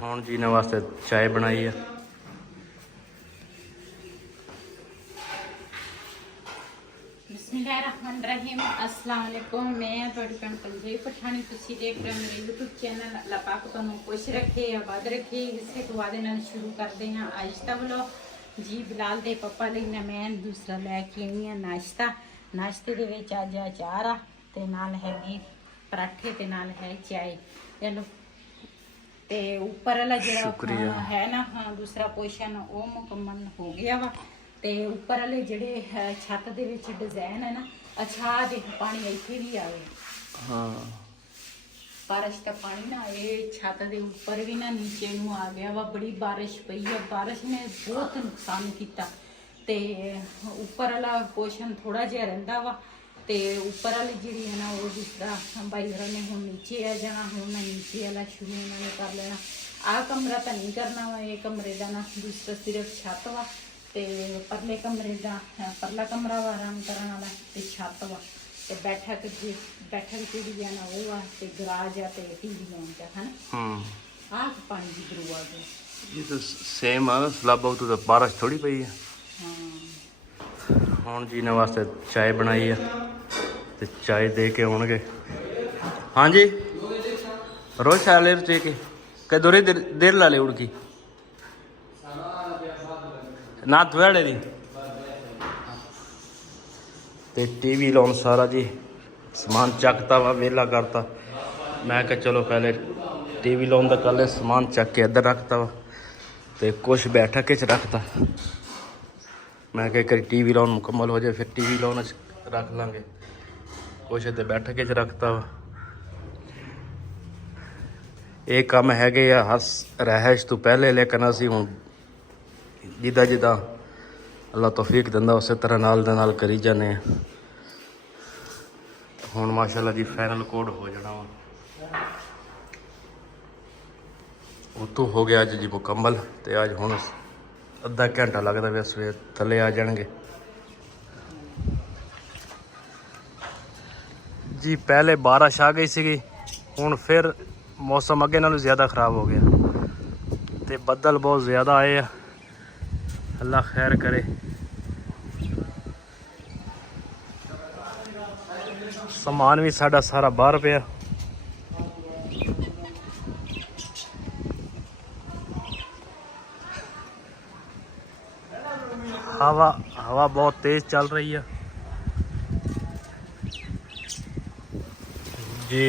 ਹੁਣ ਜੀने वास्ते चाय बनाई है। बिस्मिल्लाहिर्रहमानिर्रहीम। अस्सलाम वालेकुम। मैं थोड़ी भैन पंजाबी पठानी, तुसी देख रहे हो मेरे यूट्यूब चैनल। अल्लाह पाक तुहानू खुश रखे, आबाद रखे। इसे दुआ दे नाल शुरू करते हैं आज दा व्लॉग। जी बिलाल दे पापा लई ना मैं दूसरा लैके आई हां नाश्ता। नाश्ते दे विच अज अचार आ ते नाल है पराठे ते नाल है चाय। चलो ते ऊपर वाला जेड़ा है ना दूसरा पोर्शन वो मुकम्मल हो गया वा। ते ऊपर वाले जेड़े छत दे विच डिजाइन है ना, अच्छा देख पानी इत्थे भी आवे। हाँ बारिश का पानी ना ये छत दे ऊपर भी ना नीचे नू आ गया वा। बड़ी बारिश पई है, बारिश ने बहुत नुकसान किया। ते ऊपर वाला पोर्शन थोड़ा जिहा रहिंदा वा ते ऊपर वाली जिहड़ी है ना वो दूसरा भाई होरां ने हुण नीचे आ जाना। हुण नीचे वाला शुरू उन्होंने कर लेना। आ कमरा तो नहीं करना वा, ये कमरे का ना दूसरा सिर्फ छत वा ते परले कमरे का परला कमरा वा आराम करने वाला ते छत वा ते बैठक जिहड़ी है ना वो आ ते गराज आ ते टीवी लाउण चा है ना। आ पानी की गरू आ गई। ये तो सेम है सलाबा तो बारिश थोड़ी पई है। हाँ ਹੁਣ ਜੀने वास्ते चाय बनाई है तो चाय दे के आउणगे। हाँ जी रोज साले रुचे के कदोरे देर ला ले उड़की ना थोड़े दी ते टीवी लाउन सारा जी समान चकता वा वेला करता। मैं कहा चलो पहले टीवी लाउन दा कल समान चक के इधर रखता वा ते कुछ बैठक च रखता। मैं क्या करी टीवी लाउन मुकम्मल हो जाए फिर टीवी लाउन रख लांगे। कुछ तो बैठक च रखता वा। ये काम है हर रहायश तो पहले, लेकिन असी हूँ जिदा जिदा अल्लाह तौफीक दिंदा उस तरह नाल दे नाल करी जाने हैं। हुण माशाअल्लाह जी फाइनल कोड हो जाना वा। उतों हो गया अज जी मुकम्मल ते अज हुण अद्धा घंटा लगता वैसे सवेर थले आ जाएंगे जी। पहले बारिश आ गई सी, हुण फिर मौसम अगे नालों ज़्यादा ख़राब हो गया ते बदल बहुत ज़्यादा आए आ। अल्लाह खैर करे। समान भी साडा सारा बाहर पिया। हवा बहुत तेज चल रही है जी।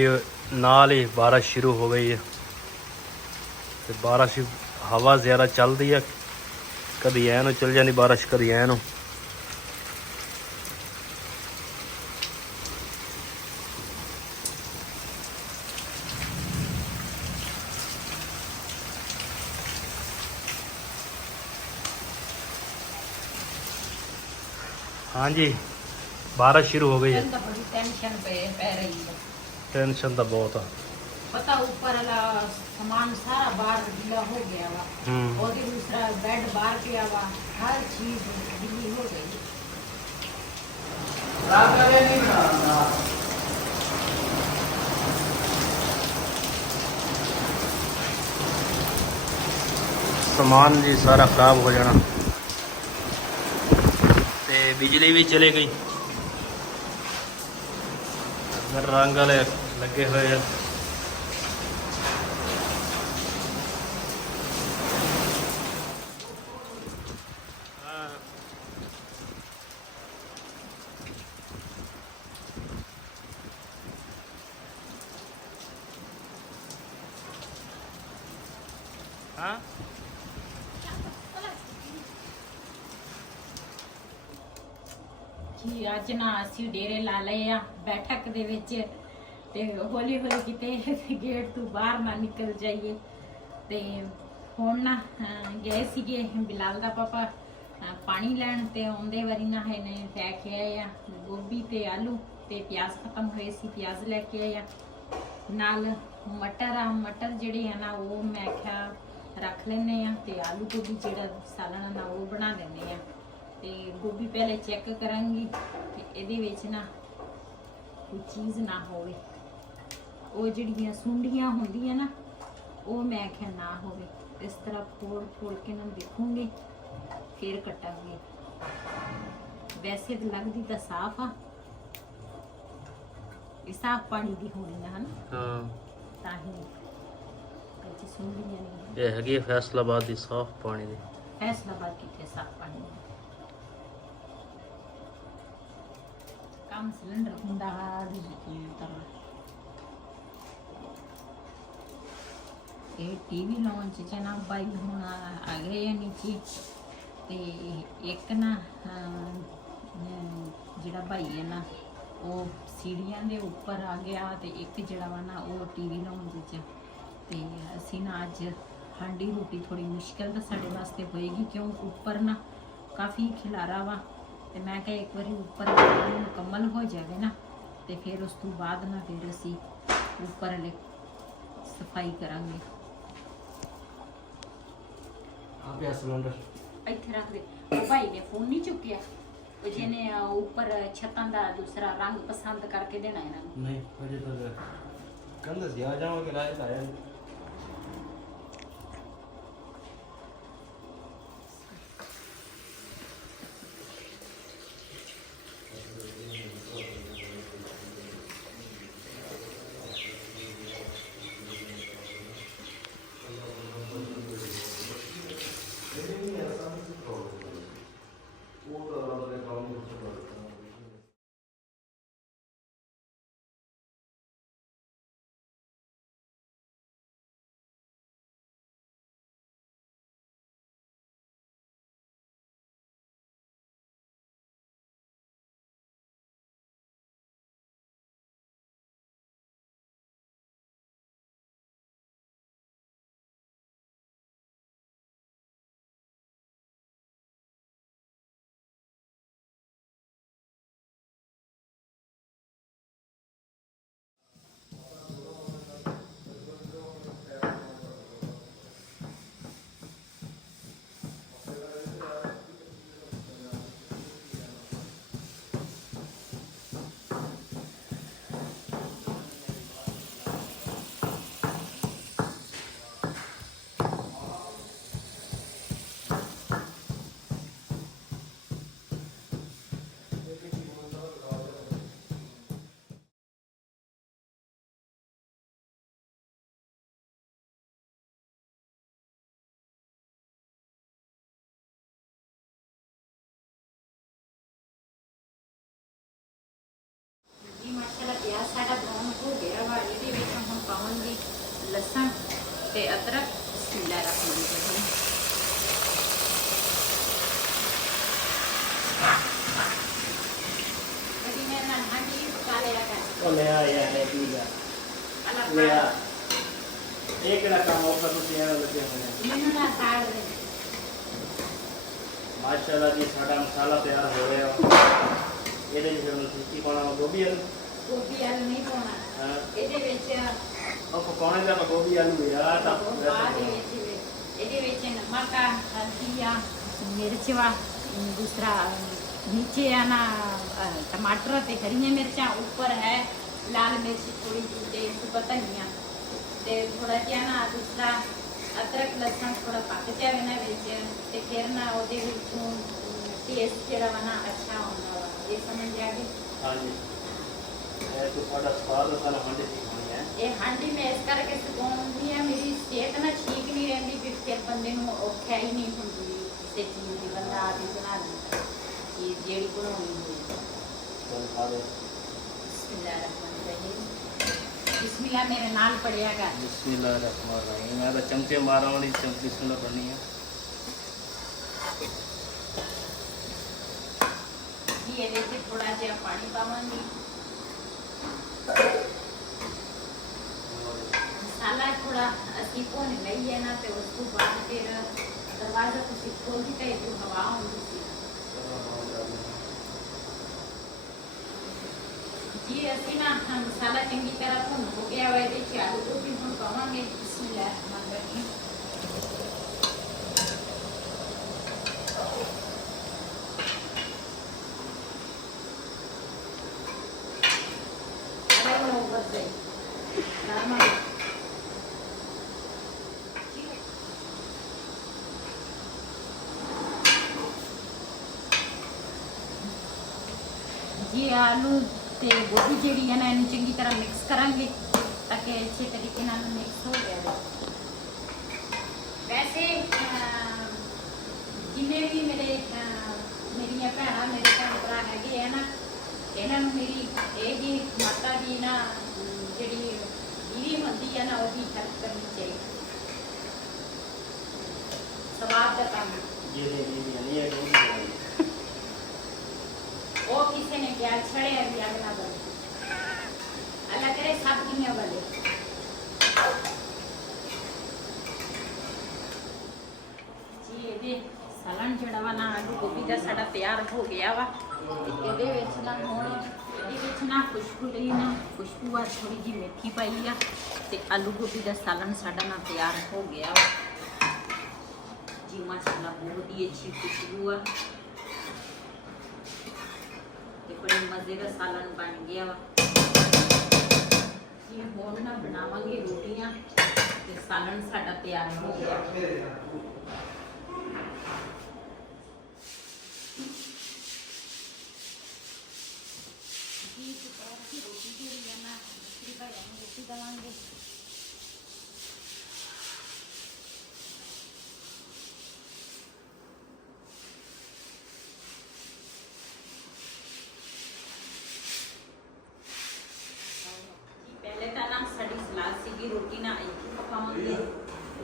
नाल ही बारिश शुरू हो गई है तो बारिश हवा ज़्यादा चल रही है। कभी ऐन चल जाती बारिश, कभी ऐन। हाँ जी बारिश शुरू हो गई है। बड़ी टेंशन पै रही है। टेंशन तो बहुत है। पता ऊपर वाला सामान सारा बाहर गीला हो गया वा और दूसरा बेड बाहर पिया वा। हर चीज गीली हो गई। सामान जी सारा खराब हो जाना ते बिजली भी चली गई। रंग वाले लगे हुए हैं। हाँ जी अज ना असी डेरे ला लए आ बैठक दे विच ते हौली हौली किते गेट तो बाहर ना निकल जाइए। ते हुण ना गए सीगे बिलाल दा पापा पानी लैण ते आउंदे वारी ना है ने लैके आए आ गोभी ते आलू ते प्याज खत्म हुए सी, प्याज लैके आए आ नाल मटर आ। मटर जिहड़े है ना वो मैं आख्या रख लेने आ ते आलू गोभी जिहड़ा सालन ना वो बना लेने आ। ते गोभी पहले चेक करांगी कि ਇਹਦੇ ਵਿੱਚ ना कोई चीज़ ना होवे। ਉਹ ਜਿਹੜੀਆਂ ਸੁੰਡੀਆਂ ਹੁੰਦੀਆਂ ਨਾ ਉਹ ਮੈਂ ਕਿਹਾ ਨਾ ਹੋਵੇ। ਇਸ ਤਰ੍ਹਾਂ ਫੋੜ ਕੇ ਨਾ ਦੇਖੂੰਗੀ, ਫਿਰ ਕੱਟਾਂਗੀ। ਵੈਸੇ ਤਾਂ ਲੱਗਦੀ ਤਾਂ ਸਾਫ਼ ਆ, ਇਹ ਸਾਫ਼ ਪਾਣੀ ਦੀ ਹੋਣੀ ਆ, ਹਨਾ? ਹਾਂ, ਤਾਂ ਹੀ ਵਿੱਚ ਸੁੰਡੀਆਂ ਨਹੀਂ। ਇਹ ਹੈਗੀ ਹੈ ਫੈਸਲਾਬਾਦ ਦੀ ਸਾਫ਼ ਪਾਣੀ ਦੀ। ਫੈਸਲਾਬਾਦ ਕਿੱਥੇ ਸਾਫ਼ ਪਾਣੀ ਹੈ? ਕੰਮ ਸਿਲੰਡਰ ਹੁੰਦਾ ਦੀ ਤਰ੍ਹਾਂ। ਇਹ ਟੀਵੀ ਲਾਉਣ ਚ ਨਾ ਬਾਈ ਹੁਣ ਆ ਗਏ ਆ ਨੀਚੇ, ਤੇ ਇੱਕ ਨਾ ਜਿਹੜਾ ਭਾਈ ਹੈ ਨਾ ਉਹ ਸੀੜੀਆਂ ਦੇ ਉੱਪਰ ਆ ਗਿਆ, ਤੇ ਇੱਕ ਜਿਹੜਾ ਵਾ ਨਾ ਉਹ ਟੀਵੀ ਲਾਉਣ ਵਿੱਚ। ਤੇ ਅਸੀਂ ਨਾ ਅੱਜ ਹਾਂਡੀ ਰੋਟੀ ਥੋੜੀ ਮੁਸ਼ਕਿਲ ਤਾਂ ਸਾਡੇ ਵਾਸਤੇ ਹੋਏਗੀ, ਕਿਉਂ ਉੱਪਰ ਨਾ ਕਾਫੀ ਖਿਲਾਰਾ ਵਾ। ਤੇ ਮੈਂ ਕਿਹਾ ਇੱਕ ਵਾਰੀ ਉੱਪਰ ਮੁਕੰਮਲ ਹੋ ਜਾਵੇ ਨਾ, ਤੇ ਫਿਰ ਉਸ ਤੋਂ ਬਾਅਦ ਨਾ ਫਿਰ ਅਸੀਂ ਉੱਪਰ ਸਫਾਈ ਕਰਾਂਗੇ। ਆ ਪਿਆ ਸਿਲੰਡਰ ਇੱਥੇ ਰੱਖ ਦੇ। ਉਹ ਭਾਈ ਨੇ ਫੋਨ ਨਹੀਂ ਚੁੱਕਿਆ, ਉਹ ਜਿਹਨੇ ਉੱਪਰ ਛੱਤਾਂ ਦਾ ਦੂਸਰਾ ਰੰਗ ਪਸੰਦ ਕਰਕੇ ਦੇਣਾ ਇਹਨਾਂ ਨੂੰ। ਨਹੀਂ, ਅਜੇ ਤਾਂ ਕਹਿੰਦਾ ਸੀ ਆ ਜਾਵਾਂਗੇ, ਰਾਏ ਤਾਂ ਆਇਆ ਨਹੀਂ। ਪਿਆਜ਼ ਸਾਡਾ ਬਰਾਊਨ ਹੋ ਗਿਆ ਵਾ। ਇਹਦੇ ਵਿੱਚ ਹੁਣ ਪਾਵਾਂਗੇ ਲਸਣ ਤੇ ਅਦਰਕ। ਬਿਸਮਿਲ੍ਲਾਹ ਰਹਿਮਾਨ ਰਹੀਮ। ਅਜੀ ਮੈਂ ਨਾ ਹਾਂਡੀ ਪਕਾ ਲਿਆ ਕਰ। ਉਹ ਲੈ ਆ ਯਾਰ, ਪੀ ਜਾ ਲੈ ਆ। ਇਹ ਕਿਹੜਾ ਕੰਮ ਔਖਾ ਤੁਸੀਂ ਐਵੇਂ ਲੱਗੇ ਹੋਏ ਨੇ। ਮੈਨੂੰ ਨਾ ਸਾੜ ਦੇ। ਮਾਸ਼ਾਅੱਲਾ ਜੀ, ਸਾਡਾ ਮਸਾਲਾ ਤਿਆਰ ਹੋ ਰਿਹਾ। ਇਹਦੇ ਵਿੱਚ ਹੁਣ ਕੀ ਪਾਉਣਾ? ਗੋਭੀ ਆਲੂ। ਗੋਭੀ ਆਲੂ ਨਹੀਂ ਪਾਉਣਾ ਇਹਦੇ ਵਿੱਚ। ਉਹ ਪਕਾਉਣੇ ਦਾ ਗੋਭੀ ਆਲੂ ਯਾਰ ਤਾਂ ਇਹਦੇ ਵਿੱਚ ਨਮਕ ਆ, ਹਲਦੀ ਆ, ਮਿਰਚ ਵਾ, ਦੂਸਰਾ नीचे आना टमाटर ते हरिया मिर्चा, ऊपर है लाल मिर्च थोड़ी जी सुबह धनिया ते थोड़ा जिहा ना दूसरा अदरक लहसुन थोड़ा पक जाए ना ते फिर ना वो टेस्ट जरा वा ना अच्छा होता वा। ये समझ आ गई? हाँ जी। तो थोड़ा स्वाद होता ना हांडी सिखानी है। ये हांडी में इस करके सिखाउंदी है, मेरी सेहत ना ठीक नहीं रहती, फिर बंदे नूं औखा ही नहीं हुंदी किसी चीज़ दी, बंदा आप ही बना लेंदा चीज़ जेड़ी बनाउणी होवे। बिस्मिल्लाह मेरे नाल पढ़िया कर। बिस्मिल्लाह रहमान रहीम। मैं तो चमचे मारा वाली चमची सुन पढ़नी है। ये देखिए थोड़ा जिहा पानी पावांगी। मसाला थोड़ा असी भुन लईए ना ते उस तो बाद फिर दरवाजा तुसीं खोल दिता तो हवा आउंदी सी जी। असी ना मसाला चंगी तरह भुन हो गया वा। ये आलू गोभी हम पावांगे। बिस्मिल्लाह रहमान रहीम। ये आलू ਤੇ ਗੋਭੀ ਜਿਹੜੀ ਹੈ ਨਾ ਇਹਨੂੰ ਚੰਗੀ ਤਰ੍ਹਾਂ ਮਿਕਸ ਕਰਾਂਗੇ ਤਾਂ ਕਿ ਅੱਛੇ ਤਰੀਕੇ ਨਾਲ ਮਿਕਸ ਹੋ ਜਾਵੇ। ਵੈਸੇ ਜਿੰਨੇ ਵੀ ਮੇਰੀਆਂ ਭੈਣਾਂ ਮੇਰੇ ਭੈਣ ਭਰਾ ਹੈਗੇ ਆ ਨਾ, ਇਹਨਾਂ ਨੂੰ ਮੇਰੀ ਇਹ ਜੀ ਮਾਤਾ ਜੀ ਨਾ ਜਿਹੜੀ ਵੀਰੀ ਹੁੰਦੀ ਹੈ ਨਾ ਉਹਦੀ ਹੈਲਪ ਕਰਨੀ ਚਾਹੀਦੀ। ਸਵਾਦ ਦਾ ਕੰਮ ਉਹ ਕਿਸੇ ਨੇ ਕਿਹਾ ਛੜਿਆ ਵੀ ਅਗਲਾ ਬਣੇ, ਅੱਲਾ ਕਰੇ ਸਭ ਦੁਨੀਆ ਵਾਲੇ। ਜੀ ਇਹਦੇ ਸਾਲਨ ਜਿਹੜਾ ਵਾ ਨਾ ਆਲੂ ਗੋਭੀ ਦਾ ਸਾਡਾ ਤਿਆਰ ਹੋ ਗਿਆ ਵਾ। ਇਹਦੇ ਵਿੱਚ ਨਾ ਹੁਣ ਇਹਦੇ ਵਿੱਚ ਨਾ ਖੁਸ਼ਬੂ ਲਈ ਨਾ ਖੁਸ਼ਬੂ ਆ ਥੋੜੀ ਜਿਹੀ ਮੇਥੀ ਪਾਈ ਆ ਤੇ ਆਲੂ ਗੋਭੀ ਦਾ ਸਾਲਨ ਸਾਡਾ ਨਾ ਤਿਆਰ ਹੋ ਗਿਆ ਵਾ ਜੀ। ਮਾਸ਼ਾਅੱਲਾ ਬਹੁਤ ਹੀ ਅੱਛੀ ਖੁਸ਼ਬੂ ਆ ਤੇ ਬੜੇ ਮਜ਼ੇ ਦਾ ਸਾਲਨ ਬਣ ਗਿਆ ਵਾ ਜੀ। ਹੁਣ ਨਾ ਬਣਾਵਾਂਗੇ ਰੋਟੀਆਂ ਤੇ ਸਾਲਨ ਸਾਡਾ ਤਿਆਰ ਹੋ ਗਿਆ। ਜੀ ਦੁਪਹਿਰ ਦੀ ਰੋਟੀ ਜਿਹੜੀ ਹੈ ਨਾ ਮਿਸਤਰੀ ਭਾਈਆਂ ਨੂੰ ਰੋਟੀ ਦੇਵਾਂਗੇ। ਪਹਿਲੇ ਤਾਂ ਨਾ ਸਾਡੀ ਸਲਾਹ ਸੀਗੀ ਰੋਟੀ ਨਾ ਇੱਥੇ ਪਕਾਵਾਂਗੇ,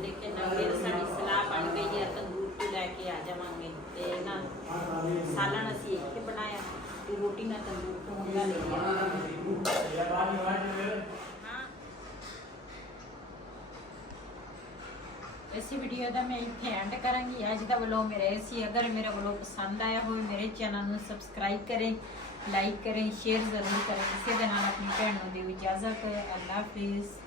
ਲੇਕਿਨ ਫਿਰ ਸਾਡੀ ਸਲਾਹ ਬਣ ਗਈ ਹੈ ਤੰਦੂਰ ਤੋਂ ਲੈ ਕੇ ਆ ਜਾਵਾਂਗੇ ਤੇ ਨਾ ਸਾਲਣ ਅਸੀਂ ਇੱਥੇ ਬਣਾਇਆ ਤੇ ਰੋਟੀ ਨਾ ਤੰਦੂਰ ਤੋਂ ਮੰਗਾ ਲਈ। ਇਸ ਵੀਡੀਓ ਦਾ ਮੈਂ ਇੱਥੇ ਐਂਡ ਕਰਾਂਗੀ। ਅੱਜ ਦਾ ਵਲੋਗ ਮੇਰਾ ਇਹ ਸੀ। ਅਗਰ ਮੇਰਾ ਵਲੋਗ ਪਸੰਦ ਆਇਆ ਹੋਵੇ ਮੇਰੇ ਚੈਨਲ ਨੂੰ ਸਬਸਕ੍ਰਾਈਬ ਕरें, ਲਾਈਕ करें, शेयर ज़रूर करें। इसी के नाल अपनी भैन को दिओ इजाज़त। अल्लाह हाफिज़।